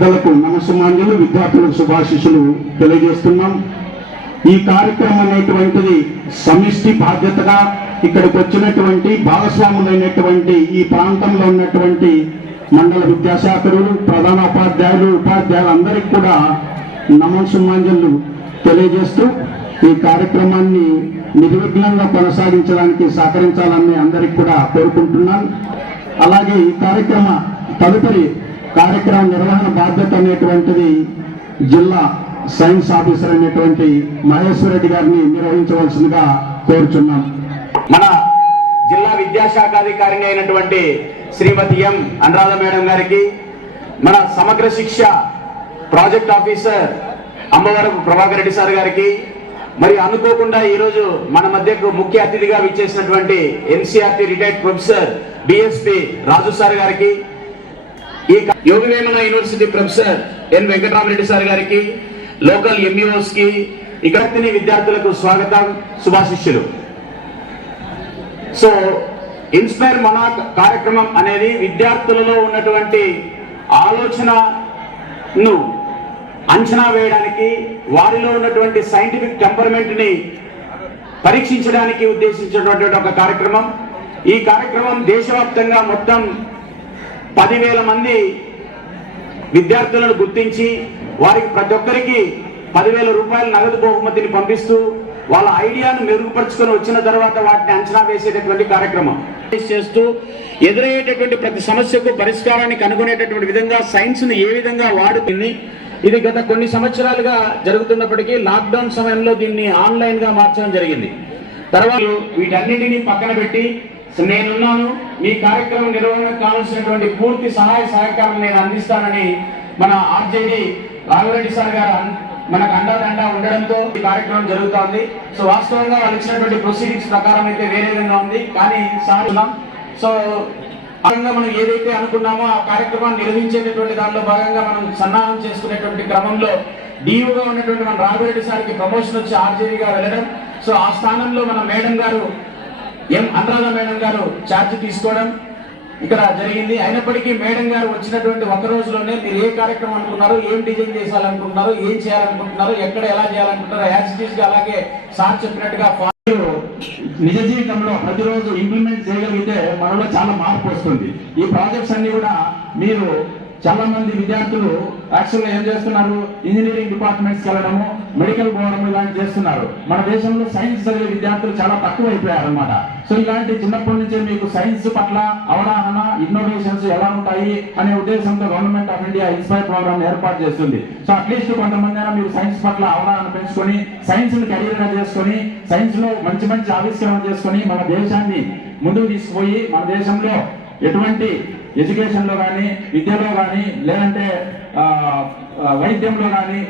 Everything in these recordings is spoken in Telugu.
పెద్దలకు నమస్సమాంజలు విద్యార్థులకు శుభాశిషులు తెలియజేస్తున్నాం. ఈ కార్యక్రమం అనేటువంటిది సమిష్టి బాధ్యతగా ఇక్కడికి వచ్చినటువంటి భాగస్వాములైనటువంటి ఈ ప్రాంతంలో ఉన్నటువంటి మండల విద్యాశాఖరులు ప్రధాన ఉపాధ్యాయులు ఉపాధ్యాయులందరికీ కూడా నమస్సుమాంజలు తెలియజేస్తూ ఈ కార్యక్రమాన్ని నిర్విఘ్నంగా కొనసాగించడానికి సహకరించాలని అందరికీ కూడా కోరుకుంటున్నాను అలాగే ఈ కార్యక్రమ తదుపరి కార్యక్రమ నిర్వహణ బాధ్యత అనేటువంటిది జిల్లా సైన్స్ ఆఫీసర్ అయినటువంటి మహేశ్వర రెడ్డి గారిని నిర్వహించవలసిందిగా కోరుచున్నాం. మన జిల్లా విద్యాశాఖ అధికారిని అయినటువంటి శ్రీమతి ఎం. అనురాధ మేడం గారికి మన Samagra Shiksha project officer Ammavarapu Prabhakar Reddy sir గారికి మరి అనుకోకుండా ఈరోజు మన మధ్యకు ముఖ్య అతిథిగా విచ్చేసినటువంటి NCERT retired professor B S P Raju sir గారికి ఈ Yogi Vemana university professor N Venkatarama Reddy sir గారికి లోకల్ ఎంఈఓస్కి ఇక్కడ విద్యార్థులకు స్వాగతం శుభాశిష్యులు. సో ఇన్స్పైర్ మన కార్యక్రమం అనేది విద్యార్థులలో ఉన్నటువంటి ఆలోచనను అంచనా వేయడానికి వారిలో ఉన్నటువంటి సైంటిఫిక్ టెంపర్మెంట్ని పరీక్షించడానికి ఉద్దేశించినటువంటి ఒక కార్యక్రమం. ఈ కార్యక్రమం దేశవ్యాప్తంగా మొత్తం పదివేల మంది విద్యార్థులను గుర్తించి వారికి ప్రతి ఒక్కరికి పదివేల రూపాయల నగదు బహుమతిని పంపిస్తూ వాళ్ళ ఐడియాను మెరుగుపరుచుకొని వచ్చిన తర్వాత వాటిని అంచనా వేసేటటువంటి కార్యక్రమం. చేస్తూ ఎదురయ్యేటటువంటి ప్రతి సమస్యకు పరిష్కారాన్ని కనుగొనేటటువంటి విధంగా సైన్స్ను ఏ విధంగా వాడుతుంది? ఇది గత కొన్ని సంవత్సరాలుగా జరుగుతున్నప్పటికీ లాక్డౌన్ సమయంలో దీన్ని ఆన్లైన్గా మార్చడం జరిగింది. తర్వాత వీటన్నిటిని పక్కన పెట్టి నేనున్నాను. మీ కార్యక్రమం నిర్వహణకు కావాల్సినటువంటి పూర్తి సహాయ సహకారం నేను అందిస్తానని మన ఆర్జేడి రాఘవరెడ్డి సార్ గారు మనకు అండదండా ఉండడంతో ఈ కార్యక్రమం జరుగుతోంది. సో వాస్తవంగా వాళ్ళు ఇచ్చినటువంటి ప్రొసీడింగ్స్ ప్రకారం అయితే వేరే విధంగా ఉంది. కానీ సార్ సో ఆ మనం ఏదైతే అనుకున్నామో ఆ కార్యక్రమాన్ని నిర్వహించేటటువంటి దానిలో భాగంగా మనం సన్నాహం చేసుకునేటువంటి క్రమంలో డీఓగా ఉన్నటువంటి మన రాఘవరెడ్డి సార్కి ప్రమోషన్ వచ్చి ఆర్జేడీగా వెళ్ళడం. సో ఆ స్థానంలో మన మేడం గారు ఎం అనురాధ మేడం గారు ఛార్జ్ తీసుకోవడం ఇక్కడ జరిగింది. అయినప్పటికీ మేడం గారు వచ్చినటువంటి ఒక రోజులోనే మీరు ఏ కార్యక్రమం అనుకున్నారు ఏం డిజైన్ చేయాలనుకుంటున్నారు ఏం చేయాలనుకుంటున్నారు ఎక్కడ ఎలా చేయాలనుకుంటున్నారు యాజ్గా అలాగే సార్ చెప్పినట్టుగా నిజ జీవితంలో ప్రతిరోజు ఇంప్లిమెంట్ చేయగలిగితే మనలో చాలా మార్పు వస్తుంది. ఈ ప్రాజెక్ట్స్ అన్ని కూడా మీరు చాలా మంది విద్యార్థులు యాక్చువల్గా ఏం చేస్తున్నారు? ఇంజనీరింగ్ డిపార్ట్మెంట్స్ వెళ్ళడము మెడికల్ పోవడం ఇలాంటి చేస్తున్నారు. మన దేశంలో సైన్స్ చదివే విద్యార్థులు చాలా తక్కువ అయిపోయారు అనమాట సో ఇలాంటి చిన్నప్పటి నుంచే మీకు సైన్స్ పట్ల అవగాహన ఇన్నోవేషన్స్ ఎలా ఉంటాయి అనే ఉద్దేశంతో government of India inspire program ఏర్పాటు చేస్తుంది. సో అట్లీస్ట్ కొంతమంది అయినా మీరు సైన్స్ పట్ల అవగాహన పెంచుకొని సైన్స్ని కెరీర్గా చేసుకొని సైన్స్లో మంచి మంచి ఆవిష్కరణ చేసుకొని మన దేశాన్ని ముందుకు తీసుకుపోయి మన దేశంలో ఎటువంటి ఎడ్యుకేషన్లో కానీ విద్యలో కానీ లేదంటే వైద్యంలో కానీ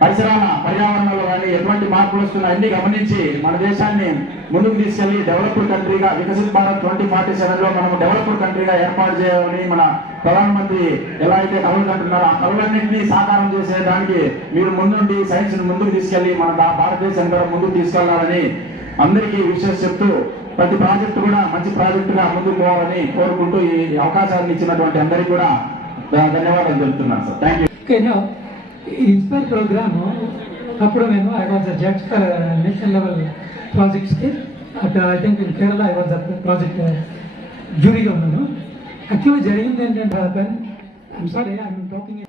పరిసరాల పర్యావరణంలో కానీ ఎటువంటి మార్పులు వస్తున్నాయి అన్ని గమనించి మన దేశాన్ని ముందుకు తీసుకెళ్ళి డెవలప్డ్ కంట్రీగా వికసిత్ భారత్ ట్వంటీ ఫార్టీ సెవెన్లో మనం డెవలప్డ్ కంట్రీగా ఏర్పాటు చేయాలని మన ప్రధానమంత్రి ఎలా అయితే కలలు కంటున్నారో ఆ కళలన్నింటినీ సాకారం చేసేదానికి మీరు ముందుండి సైన్స్ని ముందుకు తీసుకెళ్ళి మన భా- భారతదేశం కూడా ముందుకు తీసుకెళ్ళాలని అందరికీ విషయం చెప్తూ ప్రతి ప్రాజెక్టు కూడా మంచి ప్రాజెక్టుగా ముందుకు పోవాలని కోరుకుంటూ ఈ అవకాశాన్ని ఇచ్చినటువంటి అందరికీ కూడా ధన్యవాదాలు చెప్తున్నాను sir. Thank you inspire program అప్పుడు నేను I was judge for national level ప్రాజెక్ట్స్కి at I think in Kerala I was project uh, జ్యూరీగా ఉన్నాను. యాక్చువల్లీ జరిగింది ఏంటంటే ఐఎమ్ సారీ ఐఎమ్ టాకింగ్